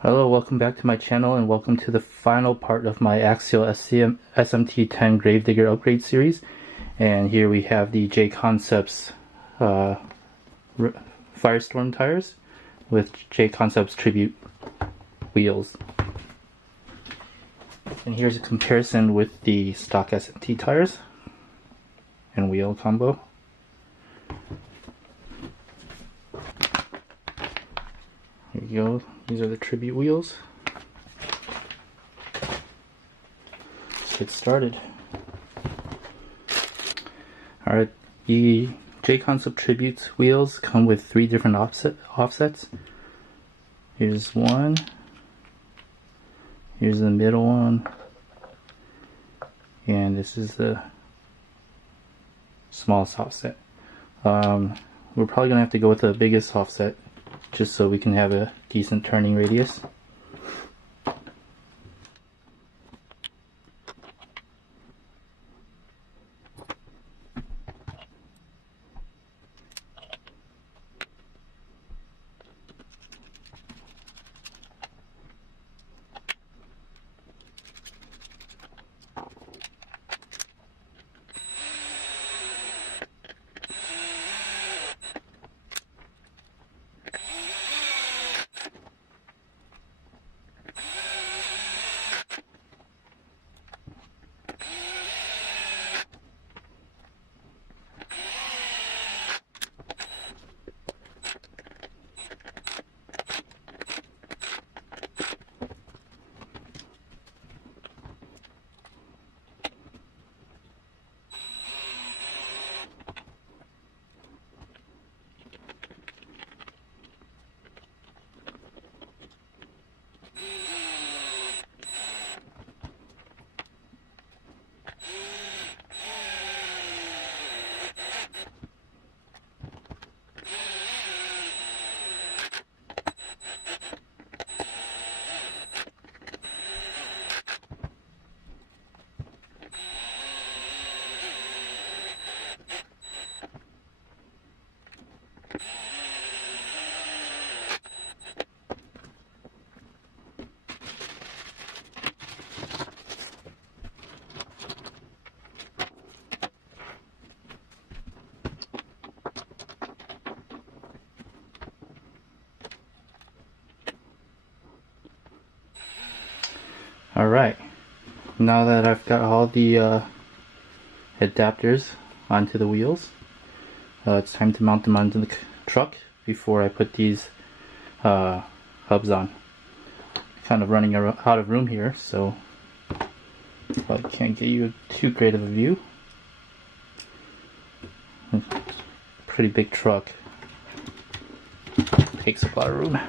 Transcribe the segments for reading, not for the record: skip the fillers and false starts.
Hello, welcome back to my channel and welcome to the final part of my Axial SMT10 Gravedigger upgrade series. And here we have the JConcepts Firestorm tires with JConcepts Tribute wheels. And here's a comparison with the stock SMT tires and wheel combo. Here you go. These are the Tribute wheels. Let's get started. Alright, the JConcepts Tribute wheels come with 3 different offsets. Here's one. Here's the middle one. And this is the smallest offset. We're probably going to have to go with the biggest offset just so we can have a decent turning radius. Alright, now that I've got all the adapters onto the wheels, it's time to mount them onto the truck before I put these hubs on. Kind of running out of room here, so I can't get you too great of a view. Pretty big truck. Takes up a lot of room.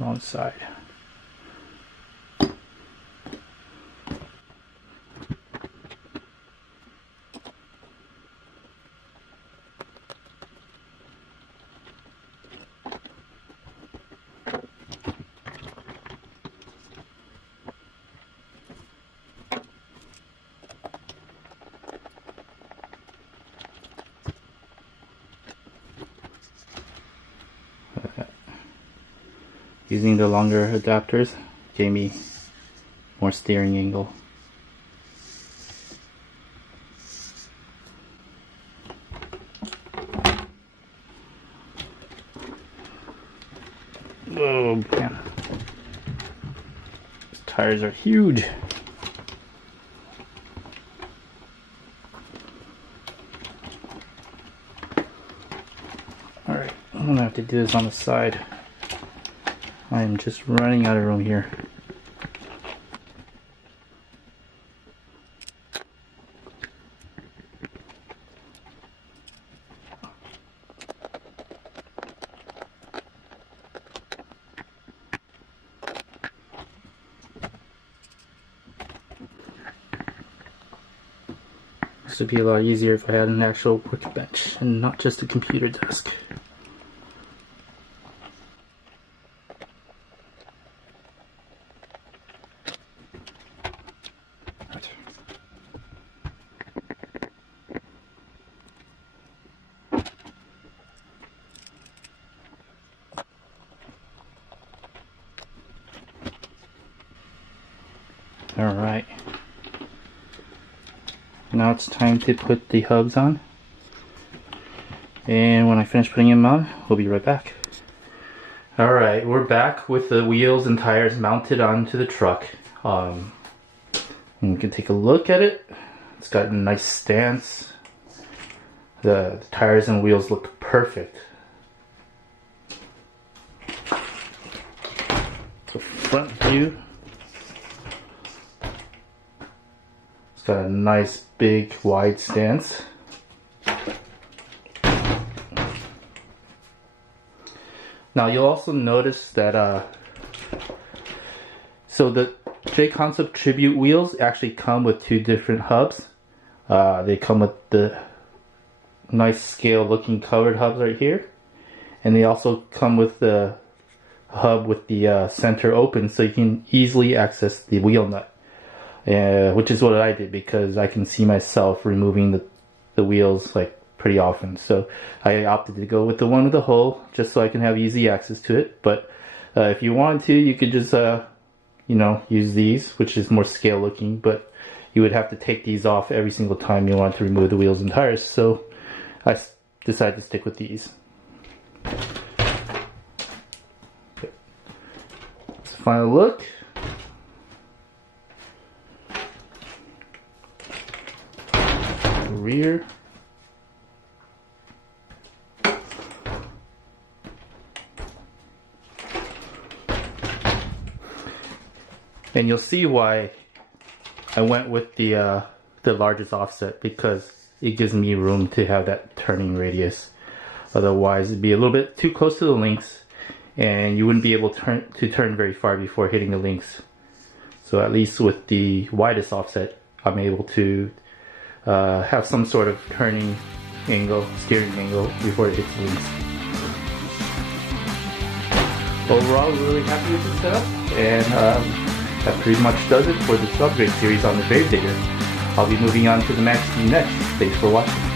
Wrong side. Using the longer adapters gave me more steering angle. Oh man, these tires are huge. Alright, I'm gonna have to do this on the side. I am just running out of room here. This would be a lot easier if I had an actual workbench and not just a computer desk. Alright. Now it's time to put the hubs on. And when I finish putting them on, we'll be right back. Alright, we're back with the wheels and tires mounted onto the truck. And you can take a look at it. It's got a nice stance. The tires and wheels look perfect. The front view. It's got a nice big wide stance. Now you'll also notice that so the JConcepts Tribute wheels actually come with two different hubs. They come with the nice scale looking covered hubs right here, and they also come with the hub with the center open, so you can easily access the wheel nut, which is what I did because I can see myself removing the wheels like pretty often. So I opted to go with the one with the hole just so I can have easy access to it. But if you want to, you could just you know, use these, which is more scale looking, but you would have to take these off every single time you want to remove the wheels and tires. So I decided to stick with these. Okay. Let's final look. Rear. And you'll see why I went with the largest offset, because it gives me room to have that turning radius. Otherwise it'd be a little bit too close to the links and you wouldn't be able to turn very far before hitting the links. So at least with the widest offset, I'm able to have some sort of turning angle, steering angle before it hits the links. Overall, we're really happy with this setup, and that pretty much does it for this upgrade series on the Gravedigger. I'll be moving on to the Max D next. Thanks for watching.